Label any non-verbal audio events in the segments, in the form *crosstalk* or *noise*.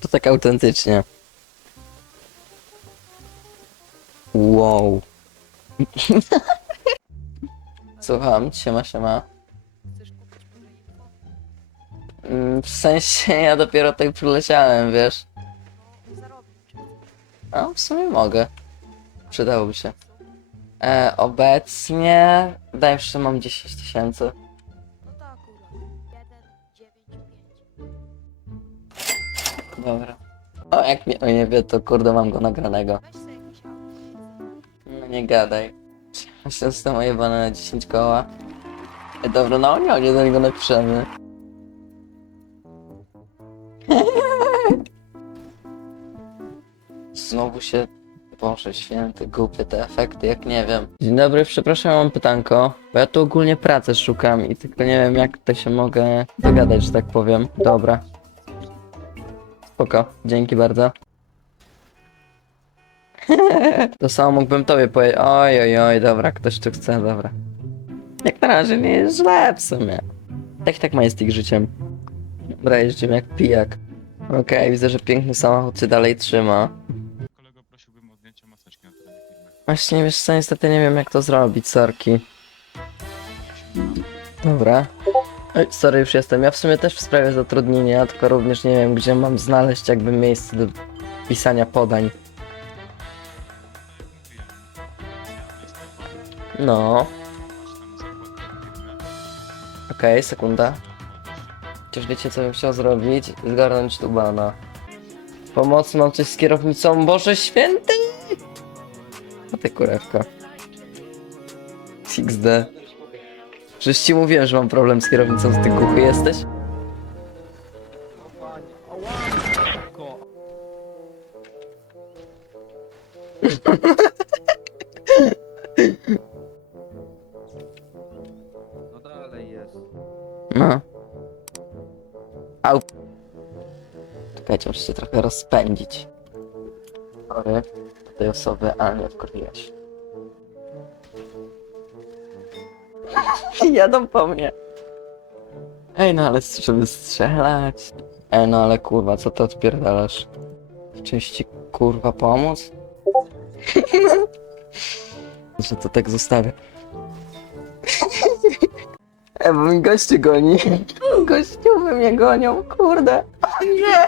To tak autentycznie. Wow. *laughs* Słucham, siema, siema. Mm, W sensie ja dopiero tutaj przyleciałem, wiesz. No, A w sumie mogę. Przydałoby się. E, obecnie, wydaje mi się, mam 10 tysięcy. Dobra. O, jak mnie o nie wie, to kurde mam go nagranego. No nie gadaj. Że to moje bane na 10 koła. E, dobra, no nie, nie do niego napiszemy. *laughs* Znowu się... Boże święty, głupie te efekty, jak nie wiem. Dzień dobry, przepraszam, mam pytanko. Bo ja tu ogólnie pracę szukam i tylko nie wiem, jak to się mogę dogadać, że tak powiem. Dobra. Spoko, dzięki bardzo. *laughs* To samo mógłbym tobie powiedzieć. Oj, oj, oj, dobra, ktoś tu chce, dobra. Jak na razie nie jest źle w sumie. Tak tak ma jest ich życiem. Dobra, jeździmy jak pijak. Okej, widzę, że piękny samochód się dalej trzyma. Kolego, prosiłbym o zdjęcie maseczki na terenie firmy. Właśnie, wiesz co, niestety nie wiem jak to zrobić, sorki. Dobra. Oj, sorry, już jestem. Ja w sumie też w sprawie zatrudnienia, tylko również nie wiem, gdzie mam znaleźć jakby miejsce do pisania podań. No, okej, sekunda. Chociaż wiecie co bym chciał zrobić? Zgarnąć tu bana. Pomocy mam coś z kierownicą, Boże Święty! A ty kurewka. XD. Przecież ci mówiłem, że mam problem z kierownicą, z ty głuchy jesteś? No dalej jest. No. Au. Czekajcie, muszę się trochę rozpędzić. Sorry, tej osoby, ale nie wkurwiłeś. *laughs* Jadą po mnie. Ej, no ale żeby strzelać. Ej, no ale kurwa, co ty odpierdalasz? Czymś ci kurwa pomóc? *laughs* Że to tak zostawię. *laughs* E, bo mi goście goni. Gościuwy mnie gonią, kurde. O nie!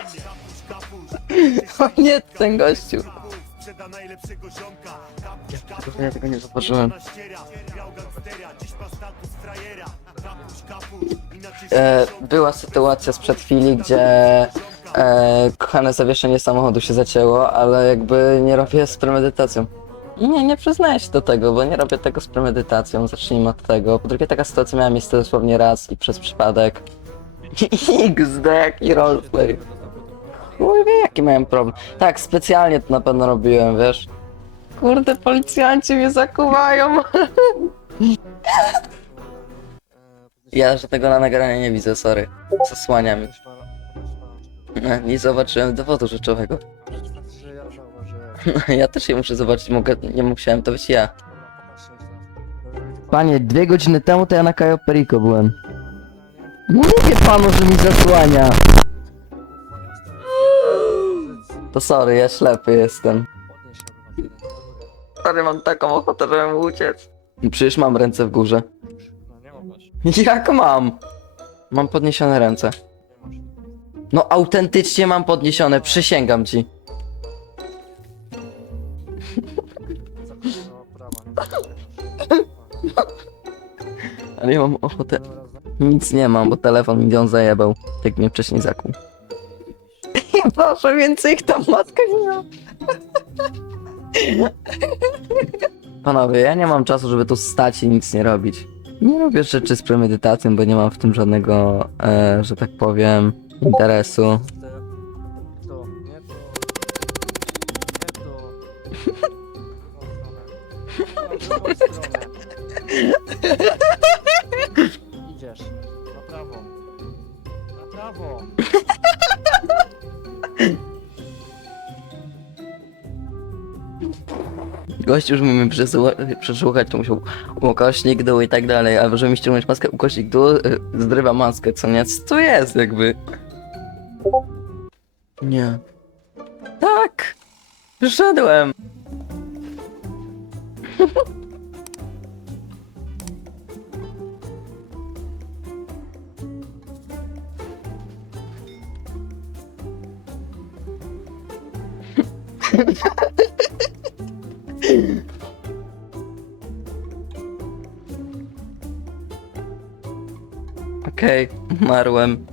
O nie, ten gościu. Ja, ja tego nie zauważyłem. E, była sytuacja sprzed chwili, gdzie e, kochane zawieszenie samochodu się zacięło, ale jakby nie robię z premedytacją. Nie, nie przyznaję się do tego, bo nie robię tego z premedytacją, zacznijmy od tego. Po drugie, taka sytuacja miała miejsce dosłownie raz i przez przypadek. *laughs* XD, jaki roleplay. Chuj wie, jaki miałem problem. Tak, specjalnie to na pewno robiłem, wiesz. Kurde, policjanci mnie zakuwają. *laughs* Ja że tego na nagraniu nie widzę, sorry. Zasłaniam. No, Nie zobaczyłem dowodu rzeczowego. *laughs* Ja też je muszę zobaczyć, mogę, nie musiałem to być ja. Panie, dwie godziny temu to ja na Cayo Perico byłem. Mówię panu, że mi zasłania. To sorry, ja ślepy jestem. Sorry, mam taką ochotę, żeby uciec. Przecież mam ręce w górze. No nie. Jak mam? Mam podniesione ręce. Nie masz. No autentycznie mam podniesione, przysięgam ci. Ale ja mam ochotę... Nic nie mam, bo telefon mi on zajebał. Jak mnie wcześniej zakuł. Proszę, więcej ich tam matka nie ma. Panowie, ja nie mam czasu, żeby tu stać i nic nie robić. Nie robię rzeczy z premedytacją, bo nie mam w tym żadnego, e, że tak powiem, interesu. To, nie to. Nie to. W drugą stronę. W drugą stronę. Idziesz. Na prawo. Na prawo. Gość już mamy przesłuchać, to musiał ukośnik dół i tak dalej, albo żeby mi ściągnąć maskę, ukośnik dół, y, zdrywa maskę, co nie? Co to jest jakby? Nie. Tak! Wyszedłem! *laughs* Okej, umarłem.